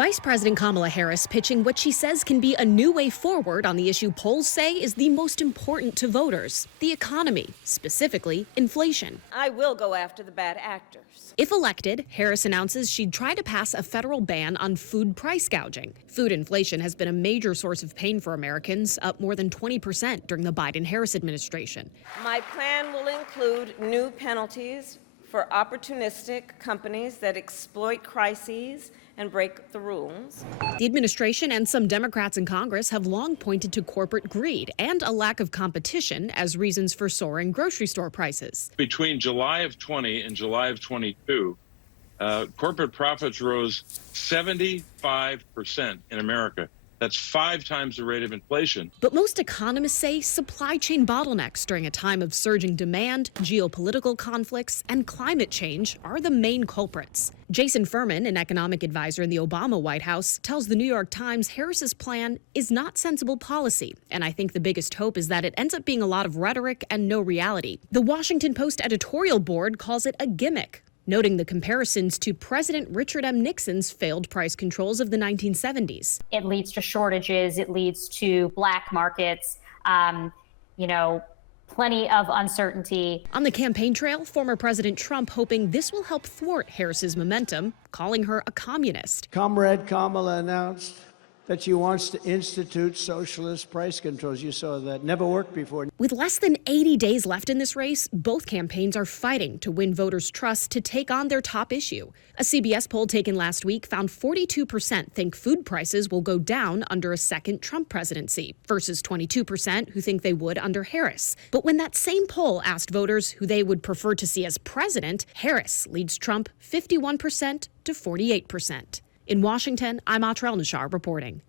Vice President Kamala Harris pitching what she says can be a new way forward on the issue polls say is the most important to voters, the economy, specifically inflation. I will go after the bad actors. If elected, Harris announces she'd try to pass a federal ban on food price gouging. Food inflation has been a major source of pain for Americans, up more than 20% during the Biden-Harris administration. My plan will include new penalties for opportunistic companies that exploit crises and break the rules. The administration and some Democrats in Congress have long pointed to corporate greed and a lack of competition as reasons for soaring grocery store prices. Between July of 20 and July of 22, corporate profits rose 75% in America. That's 5 times the rate of inflation. But most economists say supply chain bottlenecks during a time of surging demand, geopolitical conflicts, and climate change are the main culprits. Jason Furman, an economic advisor in the Obama White House, tells the New York Times Harris's plan is not sensible policy, and I think the biggest hope is that it ends up being a lot of rhetoric and no reality. The Washington Post editorial board calls it a gimmick, noting the comparisons to President Richard M. Nixon's failed price controls of the 1970s. It leads to shortages, it leads to black markets, plenty of uncertainty. On the campaign trail, former President Trump hoping this will help thwart Harris's momentum, calling her a communist. Comrade Kamala announced that she wants to institute socialist price controls. You saw that. Never worked before. With less than 80 days left in this race, both campaigns are fighting to win voters' trust to take on their top issue. A CBS poll taken last week found 42% think food prices will go down under a second Trump presidency, versus 22% who think they would under Harris. But when that same poll asked voters who they would prefer to see as president, Harris leads Trump 51% to 48%. In Washington, I'm Atrel Nashar reporting.